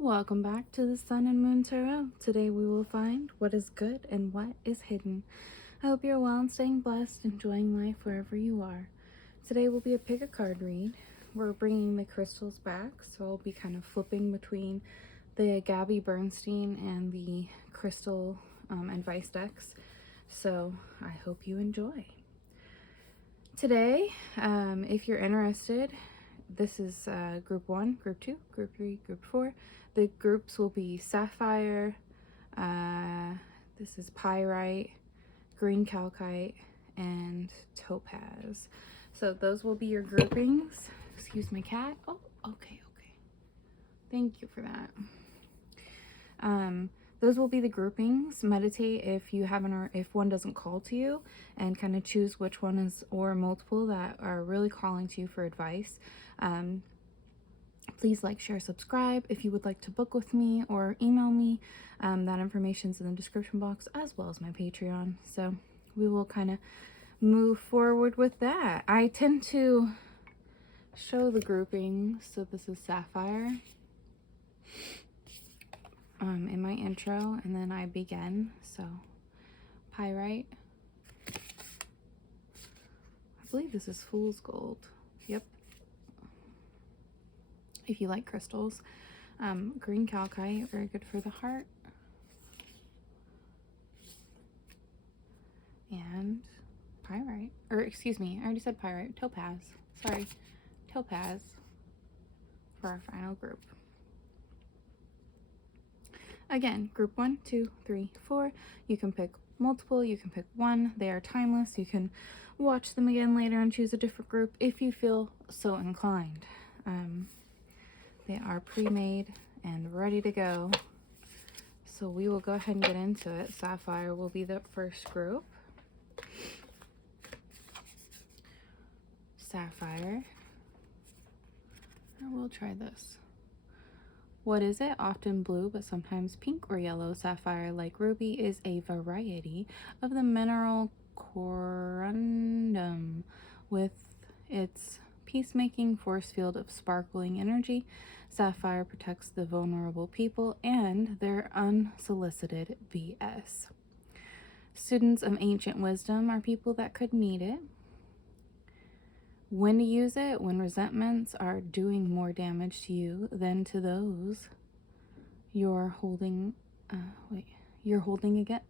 Welcome back to the Sun and Moon Tarot. Today we will find what is good and what is hidden. I hope you're well and staying blessed, enjoying life wherever you are. Today will be a pick a card read. We're bringing the crystals back, so I'll be kind of flipping between the Gabby Bernstein and the crystal advice decks. So I hope you enjoy. Today, if you're interested, this is group 1, group 2, group 3, group 4. The groups will be sapphire, this is pyrite, green calcite, and topaz. So those will be your groupings. Excuse my cat. Oh, okay. Thank you for that. Those will be the groupings. Meditate if you haven't, or if one doesn't call to you, and kind of choose which one is, or multiple that are really calling to you for advice. Please like, share, subscribe. If you would like to book with me or email me, that information is in the description box, as well as my Patreon. So we will kind of move forward with that. I tend to show the groupings. So this is sapphire in my intro, and then I begin. So pyrite, I believe this is fool's gold. Yep. If you like crystals. Green calcite, very good for the heart. And pyrite, or excuse me, I already said pyrite. Topaz, sorry, topaz for our final group. Again, group 1, 2, 3, 4. You can pick multiple, you can pick one. They are timeless. You can watch them again later and choose a different group if you feel so inclined. They are pre-made and ready to go. So we will go ahead and get into it. Sapphire will be the first group. Sapphire. And we'll try this. What is it? Often blue, but sometimes pink or yellow. Sapphire, like ruby, is a variety of the mineral corundum with its peacemaking force field of sparkling energy. Sapphire protects the vulnerable people and their unsolicited BS. Students of ancient wisdom are people that could need it. When to use it? When resentments are doing more damage to you than to those you're holding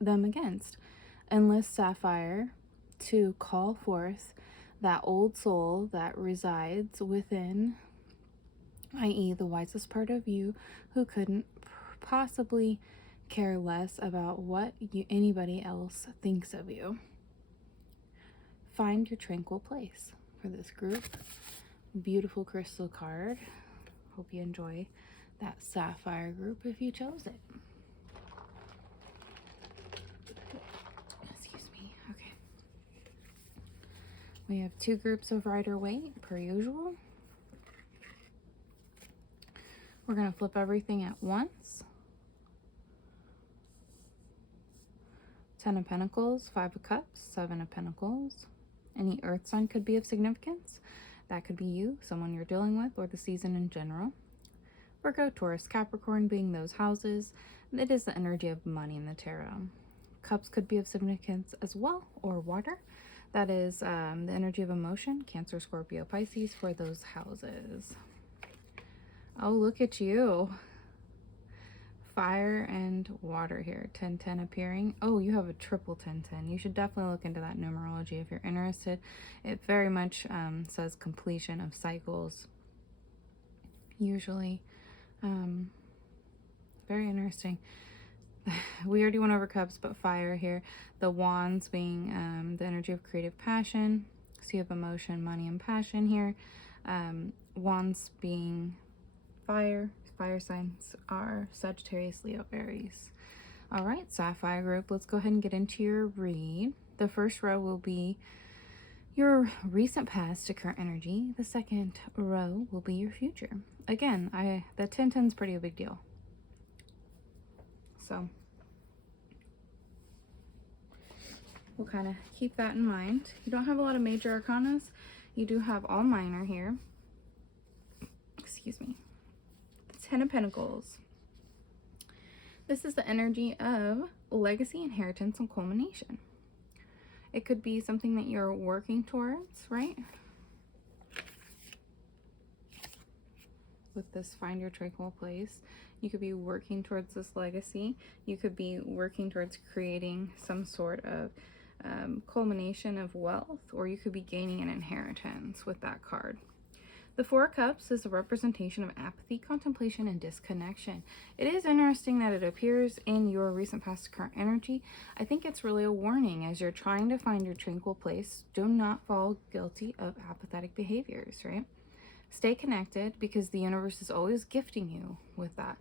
them against. Enlist sapphire to call forth that old soul that resides within, i.e. the wisest part of you, who couldn't possibly care less about what anybody else thinks of you. Find your tranquil place for this group. Beautiful crystal card. Hope you enjoy that sapphire group if you chose it. Excuse me. Okay. We have 2 groups of Rider-Waite per usual. We're going to flip everything at once. 10 of Pentacles, 5 of Cups, 7 of Pentacles. Any earth sign could be of significance. That could be you, someone you're dealing with, or the season in general. Virgo, Taurus, Capricorn being those houses. It is the energy of money in the tarot. Cups could be of significance as well, or water. That is the energy of emotion. Cancer, Scorpio, Pisces for those houses. Oh, look at you. Fire and water here. 10-10 appearing. Oh, you have a triple 10-10. You should definitely look into that numerology if you're interested. It very much says completion of cycles. Usually. Very interesting. We already went over cups, but fire here. The wands being the energy of creative passion. So you have emotion, money, and passion here. Wands being fire. Fire signs are Sagittarius, Leo, Aries. All right, Sapphire group, let's go ahead and get into your read. The first row will be your recent past to current energy. The second row will be your future. Again, that 10-10 is pretty a big deal. So we'll kind of keep that in mind. You don't have a lot of major arcanas. You do have all minor here. Excuse me. 10 of Pentacles. This is the energy of legacy, inheritance, and culmination. It could be something that you're working towards, right? With this find your tranquil place, you could be working towards this legacy. You could be working towards creating some sort of culmination of wealth, or you could be gaining an inheritance with that card. The Four of Cups is a representation of apathy, contemplation, and disconnection. It is interesting that it appears in your recent past current energy. I think it's really a warning as you're trying to find your tranquil place. Do not fall guilty of apathetic behaviors, right? Stay connected, because the universe is always gifting you with that.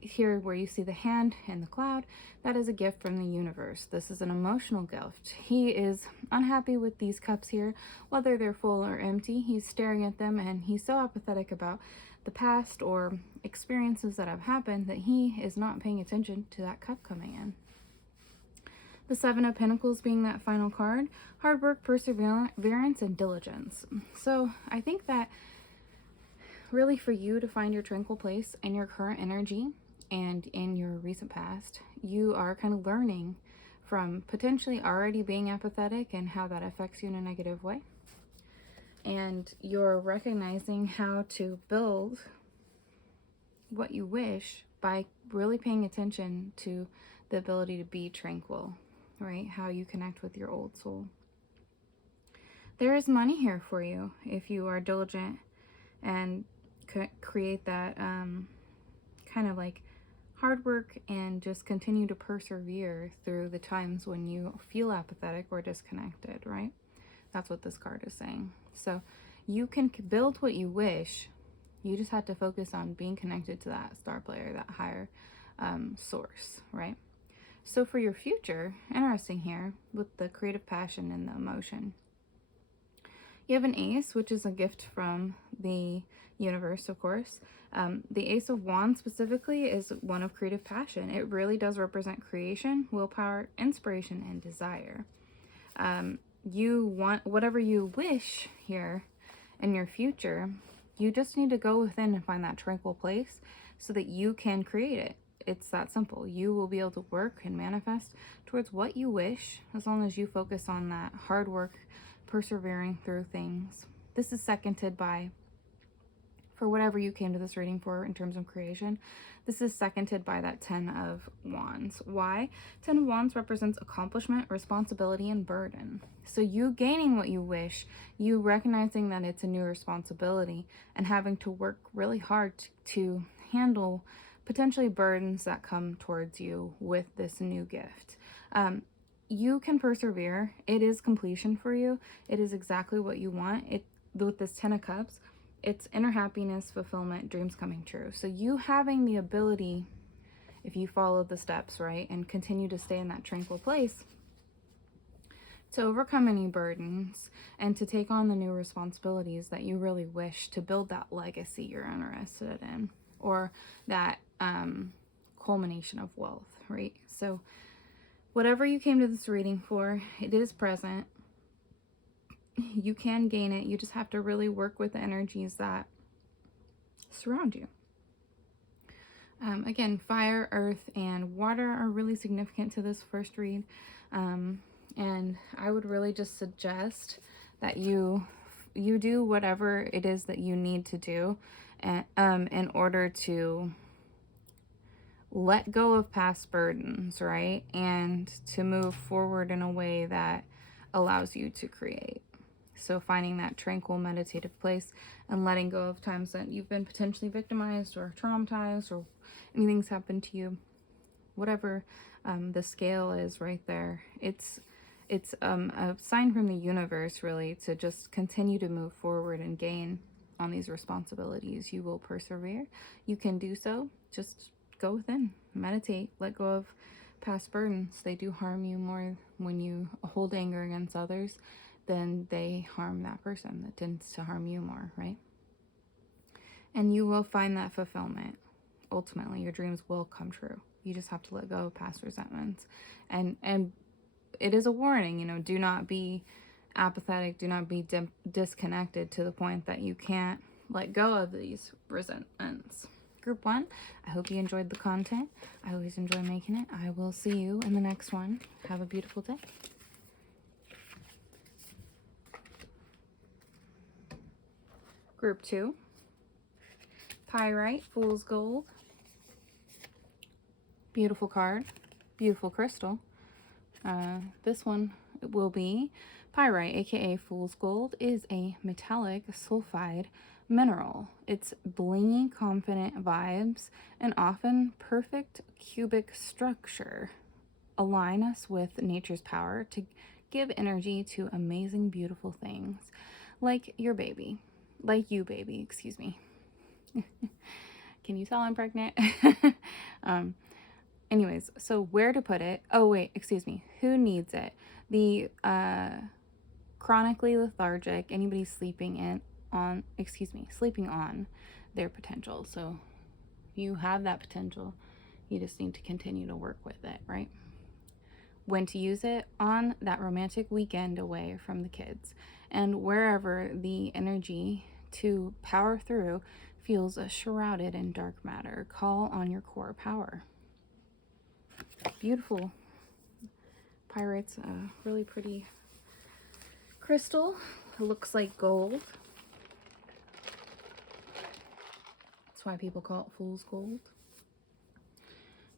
Here where you see the hand and the cloud, that is a gift from the universe. This is an emotional gift. He is unhappy with these cups here, whether they're full or empty. He's staring at them, and he's so apathetic about the past or experiences that have happened that he is not paying attention to that cup coming in. The Seven of Pentacles being that final card, hard work, perseverance, and diligence. So I think that really for you to find your tranquil place in your current energy and in your recent past, you are kind of learning from potentially already being apathetic and how that affects you in a negative way. And you're recognizing how to build what you wish by really paying attention to the ability to be tranquil, right? How you connect with your old soul. There is money here for you if you are diligent and create that kind of like hard work and just continue to persevere through the times when you feel apathetic or disconnected, right? That's what this card is saying. So you can build what you wish. You just have to focus on being connected to that star player, that higher source, right? So for your future, interesting here with the creative passion and the emotion. You have an ace, which is a gift from the universe, of course. The Ace of Wands specifically is one of creative passion. It really does represent creation, willpower, inspiration, and desire. You want whatever you wish here in your future. You just need to go within and find that tranquil place so that you can create it. It's that simple. You will be able to work and manifest towards what you wish as long as you focus on that hard work, persevering through things. This is seconded by, for whatever you came to this reading for in terms of creation, this is seconded by that 10 of Wands. Why? 10 of Wands represents accomplishment, responsibility, and burden. So you gaining what you wish, you recognizing that it's a new responsibility and having to work really hard to handle potentially burdens that come towards you with this new gift. You can persevere. It is completion for you. It is exactly what you want. With this 10 of Cups, it's inner happiness, fulfillment, dreams coming true. So you having the ability, if you follow the steps, right, and continue to stay in that tranquil place, to overcome any burdens and to take on the new responsibilities that you really wish, to build that legacy you're interested in, or that culmination of wealth, right? So whatever you came to this reading for, it is present. You can gain it. You just have to really work with the energies that surround you. Again, fire, earth, and water are really significant to this first read. And I would really just suggest that you do whatever it is that you need to do in order to let go of past burdens, right? And to move forward in a way that allows you to create. So finding that tranquil meditative place and letting go of times that you've been potentially victimized or traumatized or anything's happened to you, whatever the scale is right there. It's a sign from the universe really to just continue to move forward and gain on these responsibilities. You will persevere. You can do so. Just go within, meditate, let go of past burdens. They do harm you more when you hold anger against others than they harm that person. That tends to harm you more, right? And you will find that fulfillment. Ultimately, your dreams will come true. You just have to let go of past resentments. And it is a warning, do not be apathetic, do not be disconnected to the point that you can't let go of these resentments. Group 1, I hope you enjoyed the content. I always enjoy making it. I will see you in the next one. Have a beautiful day. Group 2, Pyrite, Fool's Gold. Beautiful card, beautiful crystal. This one will be Pyrite, aka Fool's Gold, is a metallic sulfide mineral. It's blingy, confident vibes and often perfect cubic structure align us with nature's power to give energy to amazing, beautiful things like your baby. Like you, baby, excuse me. Can you tell I'm pregnant? Anyways, so where to put it? Oh, wait, excuse me. Who needs it? The chronically lethargic, anybody sleeping on their potential. So you have that potential. You just need to continue to work with it, right? When to use it? On that romantic weekend away from the kids and wherever the energy to power through feels shrouded in dark matter. Call on your core power. Beautiful. Pyrite's a really pretty crystal. It looks like gold. That's why people call it fool's gold.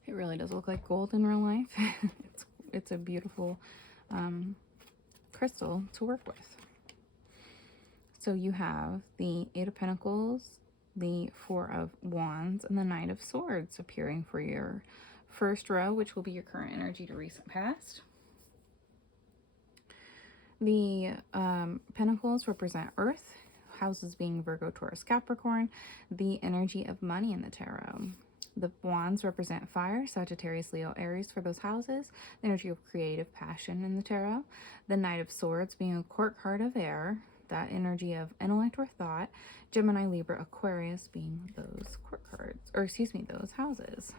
It really does look like gold in real life. It's a beautiful crystal to work with. So you have the Eight of Pentacles, the Four of Wands, and the Knight of Swords appearing for your first row, which will be your current energy to recent past. The Pentacles represent Earth, houses being Virgo, Taurus, Capricorn, the energy of money in the tarot. The Wands represent fire, Sagittarius, Leo, Aries for those houses, the energy of creative passion in the tarot. The Knight of Swords being a court card of air, that energy of intellect or thought. Gemini, Libra, Aquarius being those court cards, or excuse me, those houses.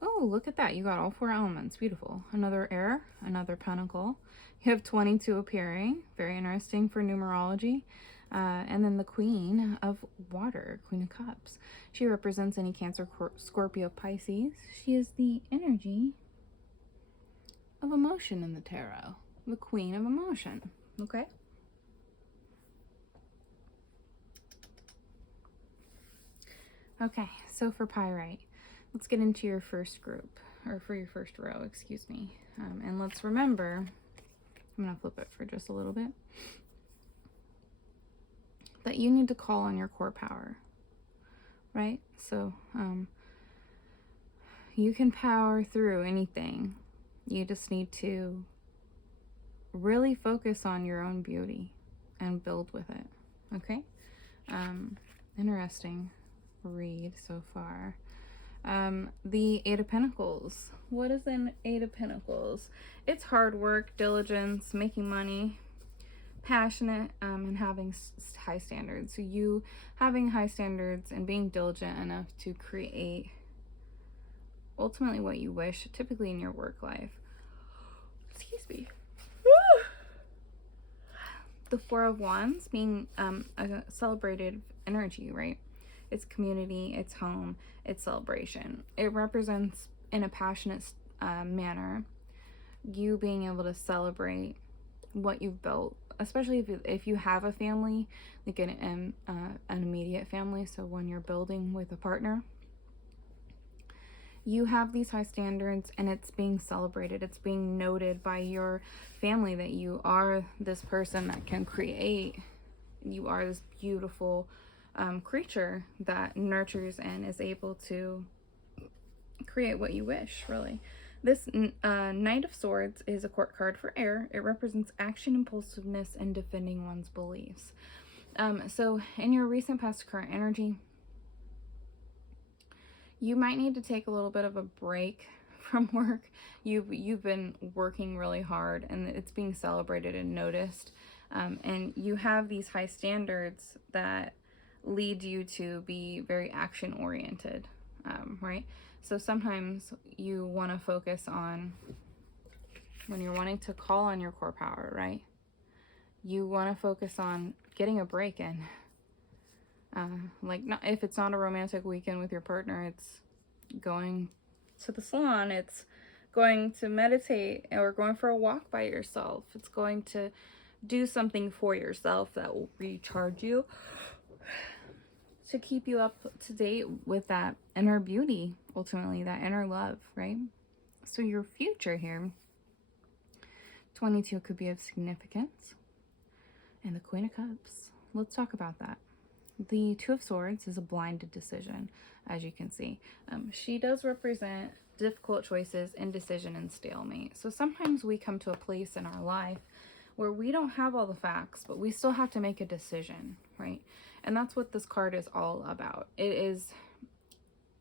Oh, look at that. You got all 4 elements. Beautiful. Another air, another pentacle. You have 22 appearing. Very interesting for numerology. And then the Queen of Water, Queen of Cups. She represents any Cancer, Scorpio, Pisces. She is the energy of emotion in the tarot. The Queen of Emotion. Okay? Okay, so for Pyrite, let's get into your first group, or for your first row, excuse me. And let's remember, I'm going to flip it for just a little bit, that you need to call on your core power, right? So you can power through anything. You just need to really focus on your own beauty and build with it, okay? Interesting read so far. The Eight of Pentacles. What is an Eight of Pentacles? It's hard work, diligence, making money, passionate, and having high standards. So you having high standards and being diligent enough to create ultimately what you wish, typically in your work life. Excuse me. The Four of Wands being a celebrated energy, right? It's community, it's home, it's celebration. It represents, in a passionate manner, you being able to celebrate what you've built, especially if you have a family, like an immediate family. So when you're building with a partner, you have these high standards and it's being celebrated. It's being noted by your family that you are this person that can create. You are this beautiful creature that nurtures and is able to create what you wish, really. This Knight of Swords is a court card for air. It represents action, impulsiveness, and defending one's beliefs. So in your recent past current energy, you might need to take a little bit of a break from work. You've been working really hard and it's being celebrated and noticed. And you have these high standards that lead you to be very action oriented, right? So sometimes you want to focus on, when you're wanting to call on your core power, right? You want to focus on getting a break in. Like, not if it's not a romantic weekend with your partner, it's going to the salon, it's going to meditate, or going for a walk by yourself. It's going to do something for yourself that will recharge you, to keep you up to date with that inner beauty, ultimately, that inner love, right? So your future here, 22 could be of significance. And the Queen of Cups, let's talk about that. The Two of Swords is a blinded decision, as you can see. She does represent difficult choices, indecision, and stalemate. So sometimes we come to a place in our life where we don't have all the facts, but we still have to make a decision, right? And that's what this card is all about. It is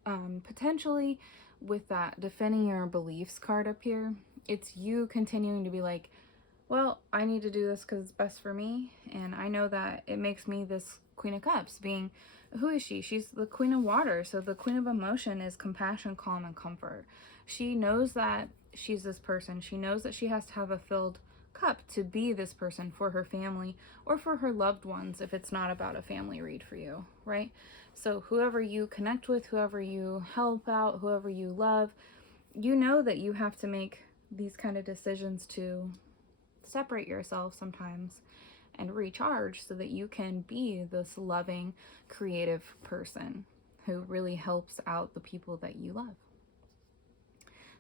potentially, with that defending your beliefs card up here, it's you continuing to be like, well, I need to do this because it's best for me, and I know that it makes me this Queen of Cups. Being, who is she? She's the Queen of Water, so the Queen of Emotion is compassion, calm, and comfort. She knows that she's this person. She knows that she has to have a filled cup to be this person for her family or for her loved ones, if it's not about a family read for you, right? So whoever you connect with, whoever you help out, whoever you love, you know that you have to make these kind of decisions to separate yourself sometimes and recharge so that you can be this loving, creative person who really helps out the people that you love.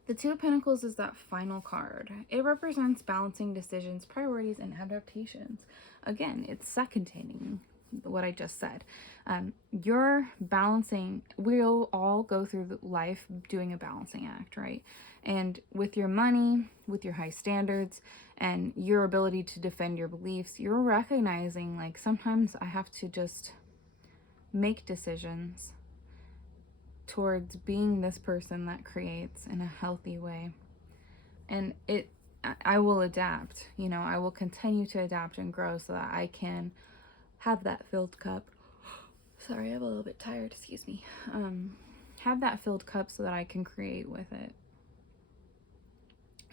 The Two of Pentacles is that final card. It represents balancing decisions, priorities, and adaptations. Again, it's seconding what I just said. You're balancing, we'll all go through life doing a balancing act, right? And with your money, with your high standards, and your ability to defend your beliefs, you're recognizing, like, sometimes I have to just make decisions towards being this person that creates in a healthy way. And I will adapt, you know, I will continue to adapt and grow so that I can have that filled cup. Sorry, I'm a little bit tired, excuse me. Have that filled cup so that I can create with it.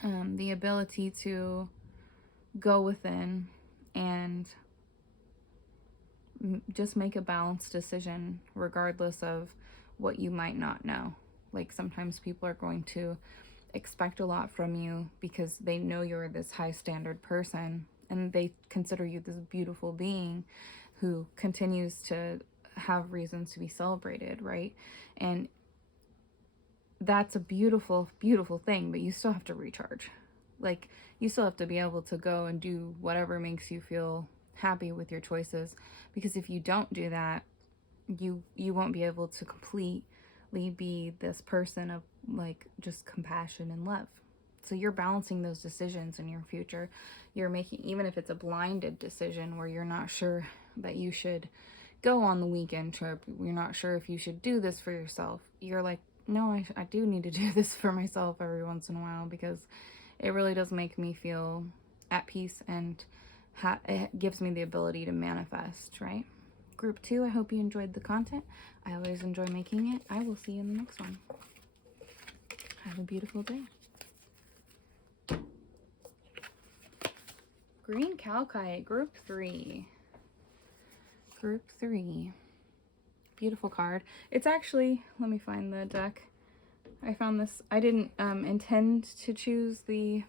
The ability to go within and just make a balanced decision regardless of what you might not know. Like, sometimes people are going to expect a lot from you because they know you're this high standard person and they consider you this beautiful being who continues to have reasons to be celebrated, right? And that's a beautiful, beautiful thing, but you still have to recharge. Like, you still have to be able to go and do whatever makes you feel happy with your choices, because if you don't do that, you won't be able to completely be this person of, like, just compassion and love. So you're balancing those decisions in your future. You're making, even if it's a blinded decision where you're not sure that you should go on the weekend trip, you're not sure if you should do this for yourself, you're like, no, I do need to do this for myself every once in a while, because it really does make me feel at peace, and it gives me the ability to manifest, right? Group 2, I hope you enjoyed the content. I always enjoy making it. I will see you in the next one. Have a beautiful day. Green Calcite, Group 3. Group 3. Beautiful card. It's actually, let me find the deck. I found this, I didn't intend to choose the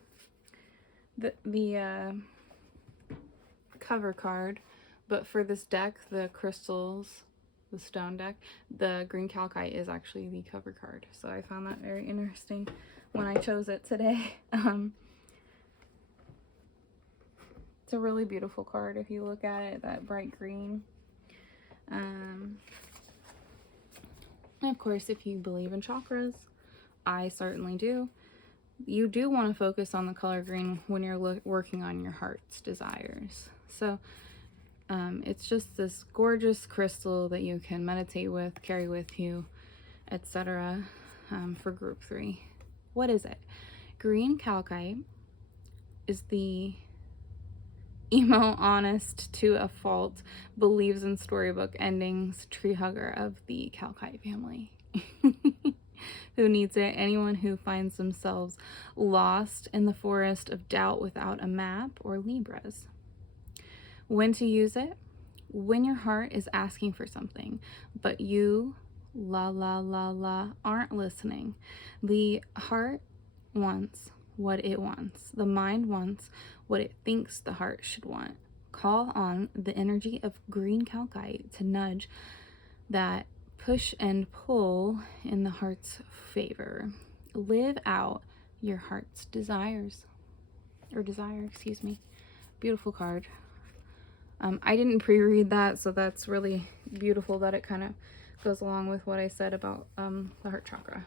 cover card, but for this deck, the crystals, the stone deck, the green calcite is actually the cover card. So I found that very interesting when I chose it today. It's a really beautiful card if you look at it, that bright green. And of course, if you believe in chakras, I certainly do. You do want to focus on the color green when you're working on your heart's desires. So it's just this gorgeous crystal that you can meditate with, carry with you, etc. For group 3. What is it? Green calcite is the emo, honest to a fault, believes in storybook endings, tree hugger of the calcite family. Who needs it? Anyone who finds themselves lost in the forest of doubt without a map, or Libras. When to use it? when your heart is asking for something, but you, aren't listening. The heart wants what it wants. The mind wants what it thinks the heart should want. Call on the energy of green calcite to nudge that push and pull in the heart's favor. Live out your heart's desires. Or desire, excuse me. Beautiful card. I didn't pre-read that, so that's really beautiful that it kind of goes along with what I said about the heart chakra.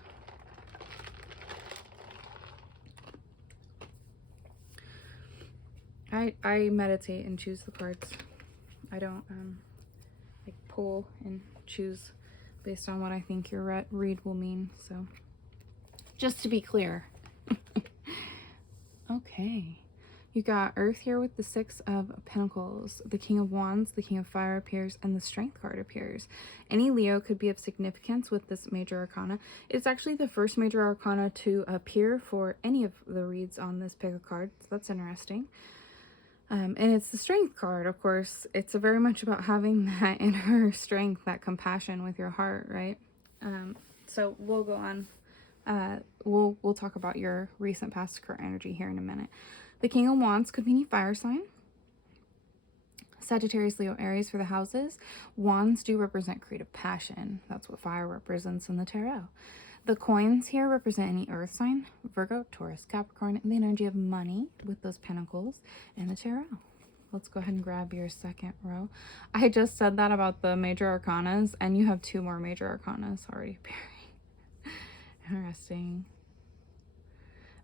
I meditate and choose the cards. I don't like pull and choose based on what I think your read will mean. So just to be clear. Okay. You got Earth here with the Six of Pentacles. The King of Wands, the King of Fire appears, and the Strength card appears. Any Leo could be of significance with this major arcana. It's actually the first major arcana to appear for any of the reads on this pick a card. So that's interesting. And it's the Strength card, of course. It's very much about having that inner strength, that compassion with your heart, right? So we'll go on. We'll talk about your recent past current energy here in a minute. The King of Wands could be any fire sign. Sagittarius, Leo, Aries for the houses. Wands do represent creative passion. That's what fire represents in the tarot. The coins here represent any earth sign, Virgo, Taurus, Capricorn, and the energy of money with those pentacles and the tarot. Let's go ahead and grab your second row. I just said that about the major arcanas, and you have 2 more major arcanas already appearing. Interesting.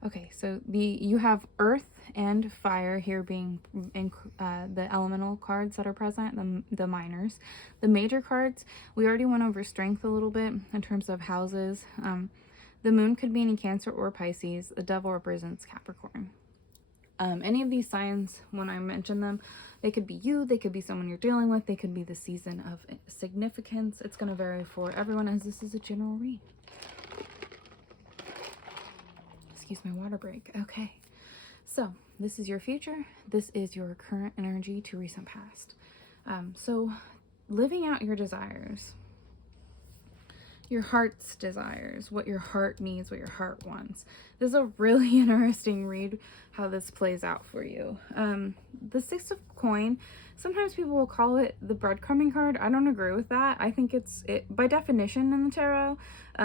Okay, so you have earth and fire here being in the elemental cards that are present, the minors. The major cards, we already went over strength a little bit in terms of houses. The moon could be any Cancer or Pisces. The devil represents Capricorn. Any of these signs, when I mention them, they could be you, they could be someone you're dealing with, they could be the season of significance. It's going to vary for everyone as this is a general read. Excuse my water break. Okay, so this is your future. This is your current energy to recent past. So living out your desires, your heart's desires, what your heart needs, what your heart wants. This is a really interesting read how this plays out for you. The Six of Coin, sometimes people will call it the breadcrumbing card. I don't agree with that. I think it's by definition in the tarot.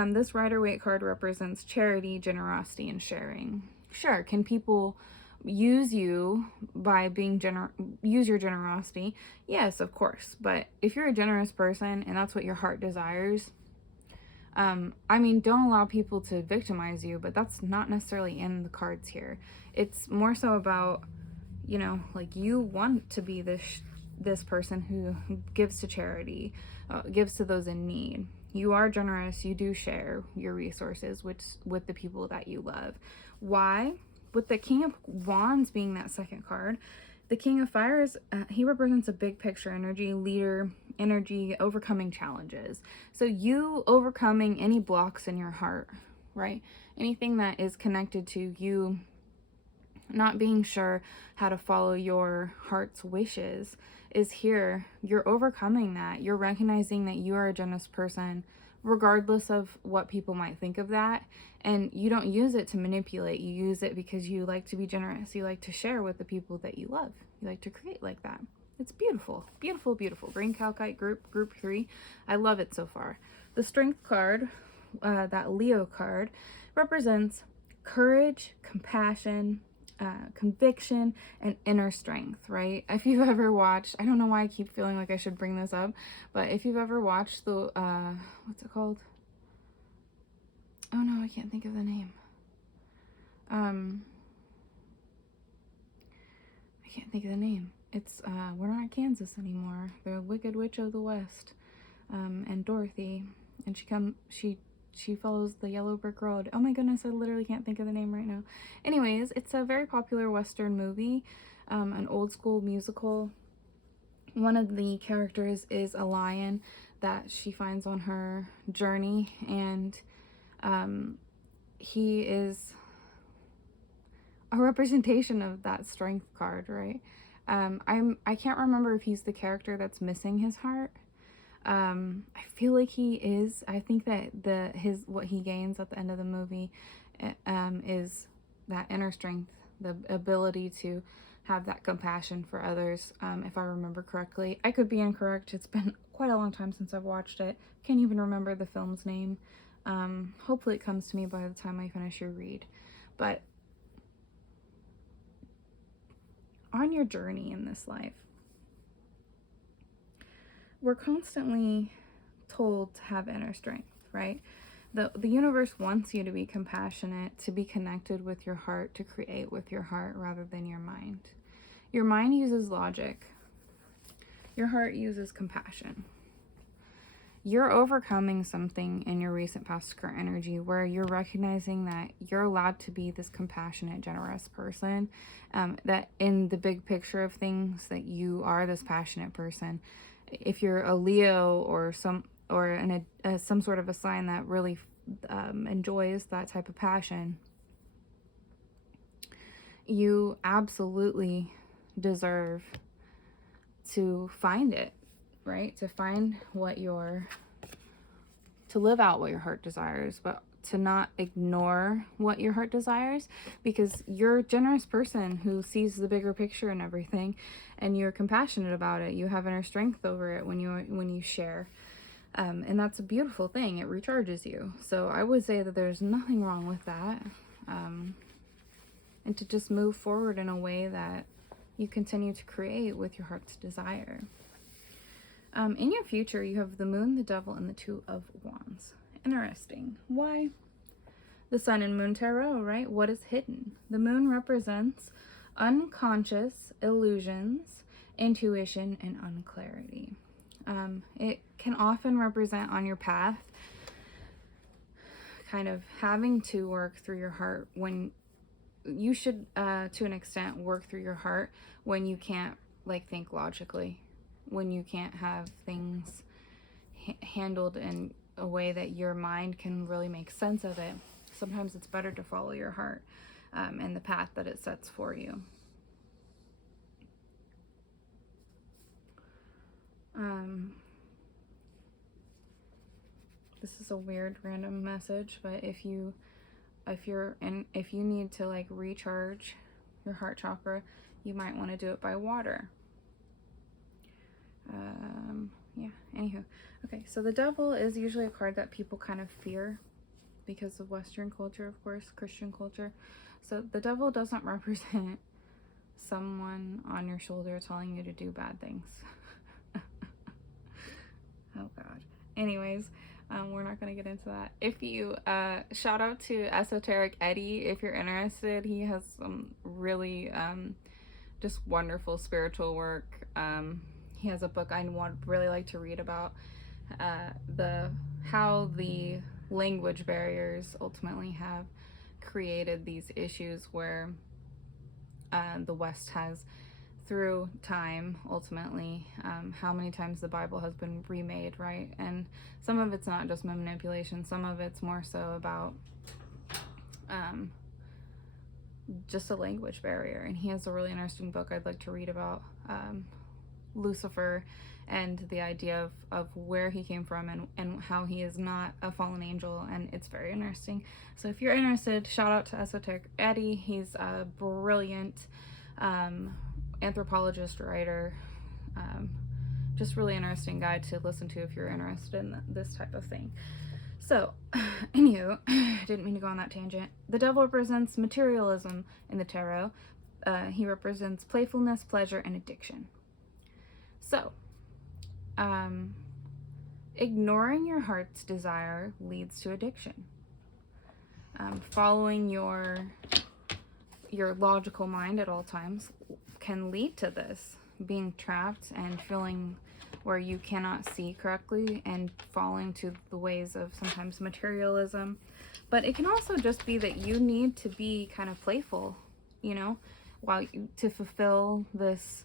This Rider-Waite card represents charity, generosity, and sharing. Sure, can people use you by being use your generosity? Yes, of course. But if you're a generous person and that's what your heart desires, I mean, don't allow people to victimize you, but that's not necessarily in the cards here. It's more so about, you know, like you want to be this person who gives to charity, gives to those in need. You are generous. You do share your resources with the people that you love. Why? With the King of Wands being that second card, the King of Fire is, he represents a big picture energy, leader energy, overcoming challenges. So you overcoming any blocks in your heart, right? Anything that is connected to you not being sure how to follow your heart's wishes is here. You're overcoming that. You're recognizing that you are a generous person, regardless of what people might think of that. And you don't use it to manipulate. You use it because you like to be generous. You like to share with the people that you love. You like to create like that. It's beautiful, beautiful, beautiful. Green Calcite group 3. I love it so far. The Strength card, that Leo card, represents courage, compassion, conviction, and inner strength, right? If you've ever watched, I don't know why I keep feeling like I should bring this up, but if you've ever watched the, what's it called? Oh no, I can't think of the name. I can't think of the name. It's, we're not in Kansas anymore. The Wicked Witch of the West, and Dorothy, and she follows the yellow brick road. Oh my goodness, I literally can't think of the name right now. Anyways, it's a very popular Western movie, an old school musical. One of the characters is a lion that she finds on her journey, and he is a representation of that Strength card, right? I can't remember if he's the character that's missing his heart. I feel like he is. I think that what he gains at the end of the movie is that inner strength, the ability to have that compassion for others, if I remember correctly. I could be incorrect. It's been quite a long time since I've watched it. Can't even remember the film's name. Hopefully it comes to me by the time I finish your read. But on your journey in this life, we're constantly told to have inner strength, right? The universe wants you to be compassionate, to be connected with your heart, to create with your heart rather than your mind. Your mind uses logic. Your heart uses compassion. You're overcoming something in your recent past current energy where you're recognizing that you're allowed to be this compassionate, generous person. That in the big picture of things, that you are this passionate person. If you're a Leo or some sort of a sign that really enjoys that type of passion, you absolutely deserve to find it, right? To find to live out what your heart desires, but to not ignore what your heart desires, because you're a generous person who sees the bigger picture and everything, and you're compassionate about it. You have inner strength over it when you share. And that's a beautiful thing. It recharges you. So I would say that there's nothing wrong with that. And to just move forward in a way that you continue to create with your heart's desire. In your future, you have the moon, the devil, and the two of wands. Interesting. Why? The sun and moon tarot, right? What is hidden? The moon represents unconscious illusions, intuition, and unclarity. It can often represent on your path kind of having to work through your heart when you should, to an extent, work through your heart when you can't think logically, when you can't have things handled in a way that your mind can really make sense of it. Sometimes it's better to follow your heart and the path that it sets for you. This is a weird random message, but if you need to recharge your heart chakra, you might want to do it by water. Yeah, anywho. Okay, so the devil is usually a card that people kind of fear because of Western culture, of course, Christian culture. So the devil doesn't represent someone on your shoulder telling you to do bad things. Oh God. Anyways, we're not going to get into that. If you, shout out to Esoteric Eddie if you're interested. He has some really just wonderful spiritual work. He has a book I would really like to read about how the language barriers ultimately have created these issues where the West has, through time, ultimately, how many times the Bible has been remade, right? And some of it's not just manipulation, some of it's more so about just a language barrier. And he has a really interesting book I'd like to read about Lucifer and the idea of where he came from and how he is not a fallen angel, and it's very interesting. So if you're interested, shout out to Esoteric Eddie. He's a brilliant anthropologist, writer, just really interesting guy to listen to if you're interested in this type of thing. So, anywho, didn't mean to go on that tangent. The devil represents materialism in the tarot. He represents playfulness, pleasure, and addiction. So, ignoring your heart's desire leads to addiction. Following your logical mind at all times can lead to this, being trapped and feeling where you cannot see correctly and falling to the ways of sometimes materialism. But it can also just be that you need to be kind of playful, to fulfill this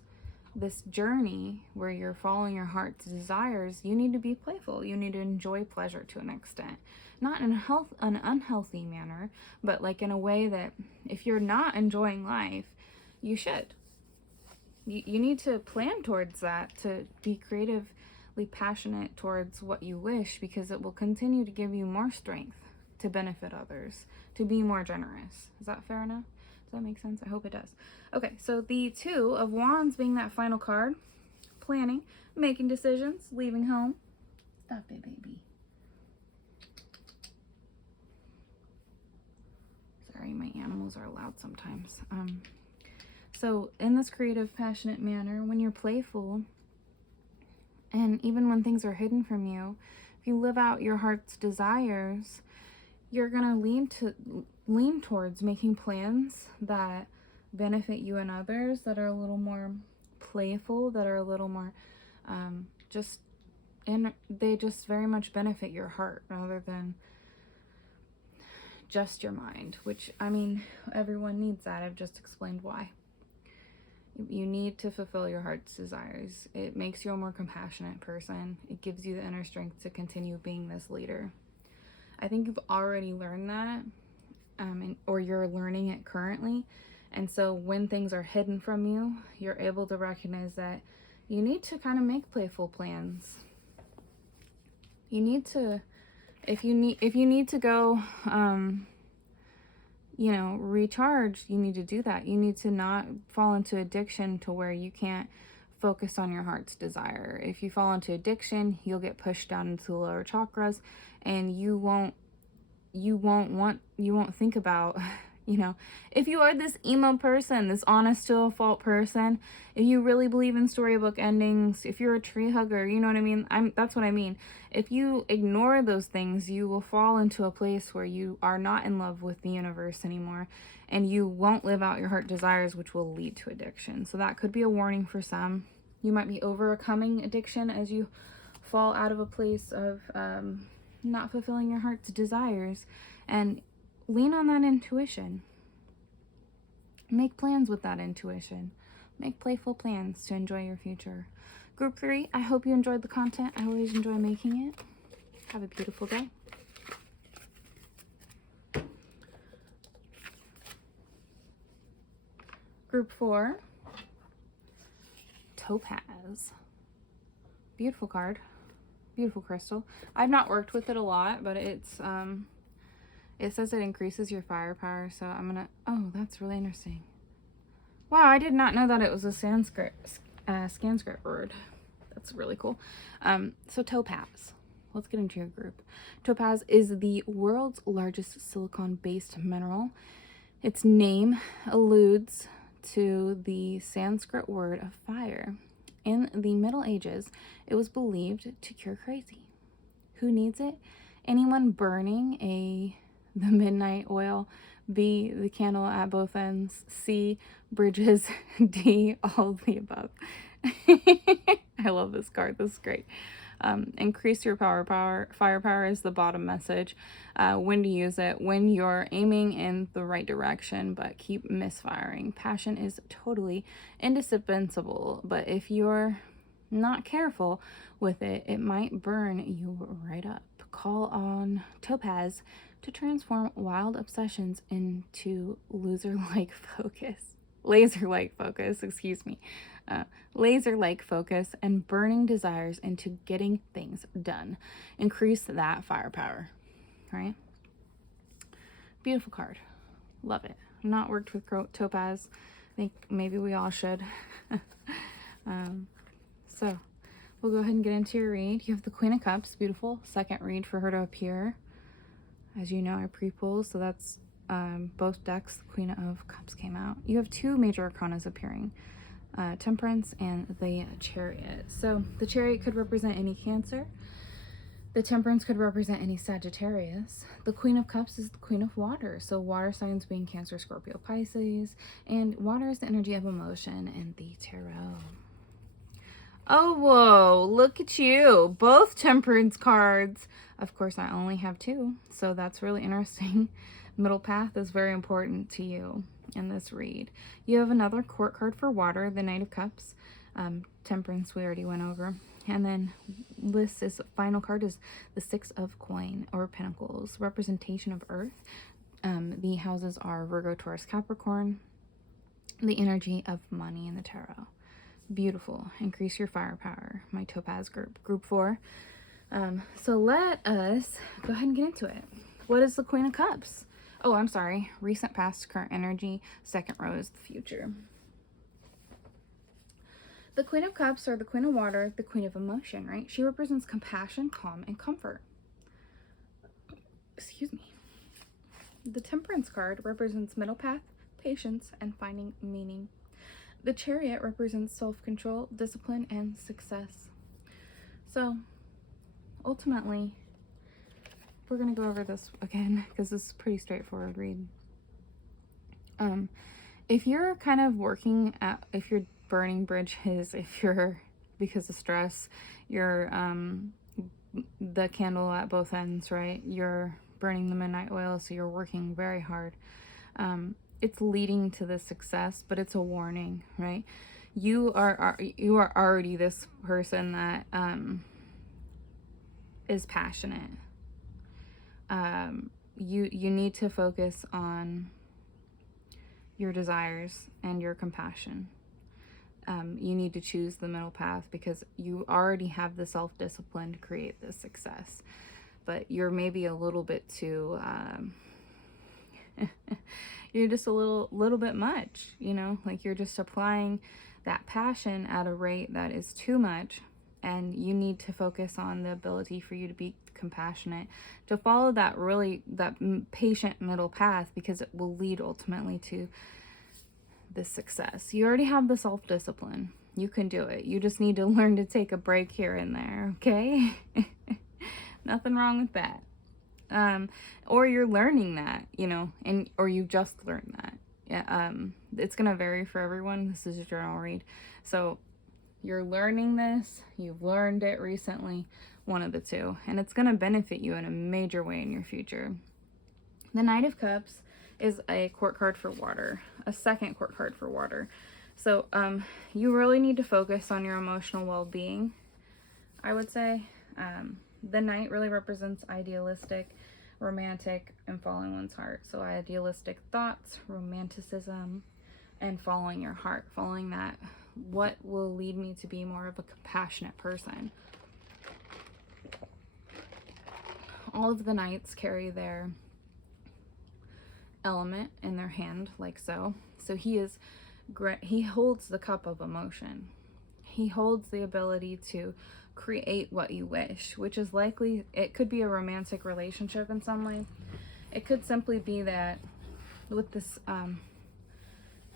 journey where you're following your heart's desires. You need to be playful. You need to enjoy pleasure to an extent, not in an unhealthy manner, but in a way that if you're not enjoying life, you should. You need to plan towards that, to be creatively passionate towards what you wish, because it will continue to give you more strength to benefit others, to be more generous. Is that fair enough? Does that make sense? I hope it does. Okay, so the Two of Wands being that final card, planning, making decisions, leaving home. Stop it, baby. Sorry, my animals are loud sometimes. So in this creative, passionate manner, when you're playful, and even when things are hidden from you, if you live out your heart's desires, you're gonna lean towards making plans that benefit you and others, that are a little more playful, that are a little more they just very much benefit your heart rather than just your mind, which, I mean, everyone needs that. I've just explained why. You need to fulfill your heart's desires. It makes you a more compassionate person. It gives you the inner strength to continue being this leader. I think you've already learned that, or you're learning it currently. And so when things are hidden from you, you're able to recognize that you need to kind of make playful plans. You need to, if you need to go, you know, recharge, you need to do that. You need to not fall into addiction to where you can't focus on your heart's desire. If you fall into addiction, you'll get pushed down into the lower chakras, and you won't think about, you know, if you are this emo person, this honest to a fault person, if you really believe in storybook endings, if you're a tree hugger, you know what I mean? That's what I mean. If you ignore those things, you will fall into a place where you are not in love with the universe anymore, and you won't live out your heart desires, which will lead to addiction. So that could be a warning for some. You might be overcoming addiction as you fall out of a place of not fulfilling your heart's desires, and lean on that intuition. Make plans with that intuition. Make playful plans to enjoy your future. Group 3, I hope you enjoyed the content. I always enjoy making it. Have a beautiful day. Group 4, Topaz. Beautiful card. Beautiful crystal. I've not worked with it a lot, but it's it says it increases your firepower, so I'm gonna, oh, that's really interesting. Wow, I did not know that it was a Sanskrit word. That's really cool. So Topaz, let's get into your group. Topaz is the world's largest silicon-based mineral. Its name alludes to the Sanskrit word of fire. In the Middle Ages, it was believed to cure crazy. Who needs it? Anyone burning the midnight oil, B, the candle at both ends, C, bridges, D, all of the above. I love this card. This is great. Increase your firepower is the bottom message. When to use it: when you're aiming in the right direction, but keep misfiring. Passion is totally indispensable, but if you're not careful with it, it might burn you right up. Call on Topaz to transform wild obsessions into laser-like focus, and burning desires into getting things done. Increase that firepower, right? Beautiful card. Love it. Not worked with Topaz. I think maybe we all should. So we'll go ahead and get into your read. You have the Queen of Cups. Beautiful. Second read for her to appear. As you know, I pre-pull, so that's both decks. The Queen of Cups came out. You have two major arcanas appearing, Temperance and the Chariot. So the Chariot could represent any Cancer. The Temperance could represent any Sagittarius. The Queen of Cups is the Queen of Water, so water signs being Cancer, Scorpio, Pisces, and water is the energy of emotion in the tarot. Oh, whoa, look at you. Both Temperance cards. Of course, I only have two, so that's really interesting. Middle path is very important to you in this read. You have another court card for water, the Knight of Cups. Temperance we already went over. And then this is final card is the Six of Coin or Pentacles, representation of Earth. The houses are Virgo, Taurus, Capricorn. The energy of money in the tarot. Beautiful. Increase your firepower. My topaz group 4. So let us go ahead and get into it. What is the Queen of Cups? Oh, I'm sorry. Recent, past, current energy. Second row is the future. The Queen of Cups, or the Queen of Water, the Queen of Emotion, right? She represents compassion, calm, and comfort. Excuse me. The Temperance card represents middle path, patience, and finding meaning. The Chariot represents self-control, discipline, and success. So, ultimately, we're going to go over this again because this is a pretty straightforward read. If you're kind of working at, if you're burning bridges, if you're, because of stress, you're the candle at both ends, right? You're burning the midnight oil, so you're working very hard. It's leading to this success, but it's a warning, right? You are already this person that is passionate. You need to focus on your desires and your compassion. You need to choose the middle path because you already have the self-discipline to create this success, but you're maybe a little bit too you're just a little bit much, you know, like you're just applying that passion at a rate that is too much, and you need to focus on the ability for you to be compassionate, to follow that patient middle path, because it will lead ultimately to this success. You already have the self-discipline. You can do it. You just need to learn to take a break here and there, okay? Nothing wrong with that. Or you're learning that, you know, or you just learned that. Yeah, it's gonna vary for everyone. This is a general read. So you're learning this, you've learned it recently, one of the two, and it's gonna benefit you in a major way in your future. The Knight of Cups is a court card for water, a second court card for water. So you really need to focus on your emotional well-being, I would say. The Knight really represents idealistic, romantic, and following one's heart. So idealistic thoughts, romanticism, and following your heart, following that, what will lead me to be more of a compassionate person. All of the Knights carry their element in their hand, like so. So he holds the cup of emotion. He holds the ability to create what you wish, which is likely, it could be a romantic relationship in some way. It could simply be that with this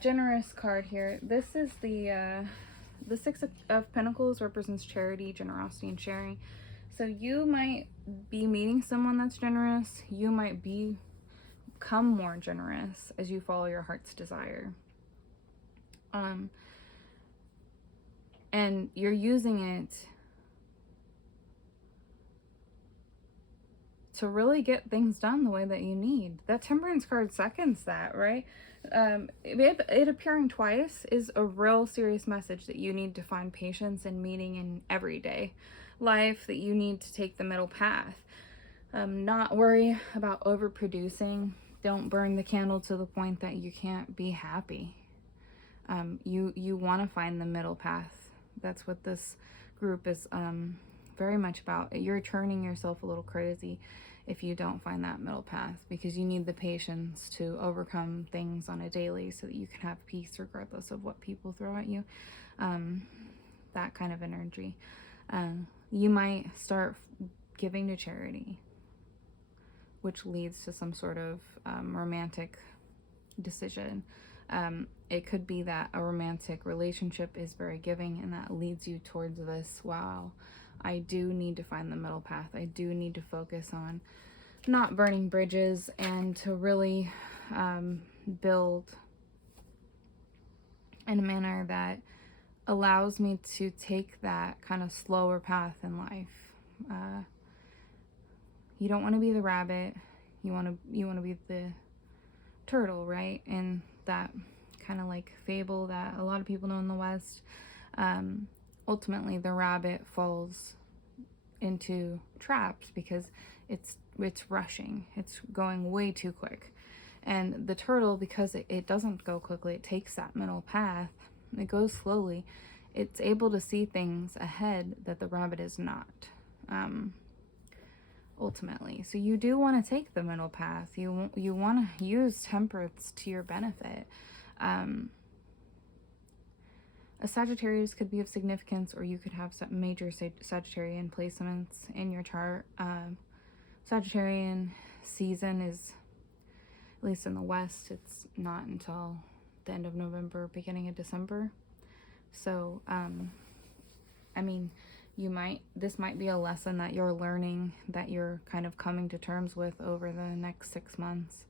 generous card here, this is the Six of Pentacles represents charity, generosity, and sharing. So you might be meeting someone that's generous. You might become more generous as you follow your heart's desire. And you're using it to really get things done the way that you need. That Temperance card seconds that, right? It appearing twice is a real serious message that you need to find patience and meaning in everyday life, that you need to take the middle path. Not worry about overproducing. Don't burn the candle to the point that you can't be happy. You want to find the middle path. That's what this group is very much about. You're turning yourself a little crazy if you don't find that middle path, because you need the patience to overcome things on a daily so that you can have peace regardless of what people throw at you. That kind of energy. You might start giving to charity, which leads to some sort of romantic decision. It could be that a romantic relationship is very giving, and that leads you towards this, wow, I do need to find the middle path. I do need to focus on not burning bridges, and to really build in a manner that allows me to take that kind of slower path in life. You don't want to be the rabbit. You want to be the turtle, right? And that kind of like fable that a lot of people know in the West. Ultimately, the rabbit falls into traps because it's rushing. It's going way too quick. And the turtle, because it doesn't go quickly, it takes that middle path. It goes slowly. it's able to see things ahead that the rabbit is not, ultimately. So you do want to take the middle path. You want to use temperance to your benefit. A Sagittarius could be of significance, or you could have some major Sagittarian placements in your chart. Sagittarian season is, at least in the West, it's not until the end of November, beginning of December. So, I mean, this might be a lesson that you're learning, that you're kind of coming to terms with over the next 6 months.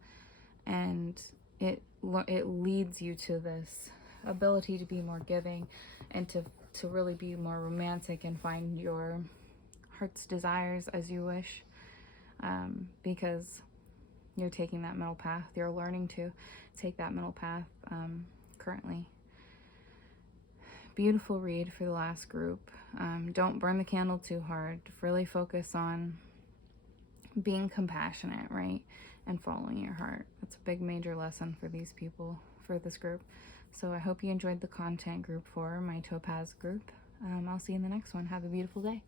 And it leads you to this ability to be more giving and to really be more romantic and find your heart's desires as you wish, because you're taking that middle path. You're learning to take that middle path currently. Beautiful read for the last group. Don't burn the candle too hard. Really focus on being compassionate, right? And following your heart. That's a big major lesson for these people, for this group. So I hope you enjoyed the content, group 4, my Topaz group. I'll see you in the next one. Have a beautiful day.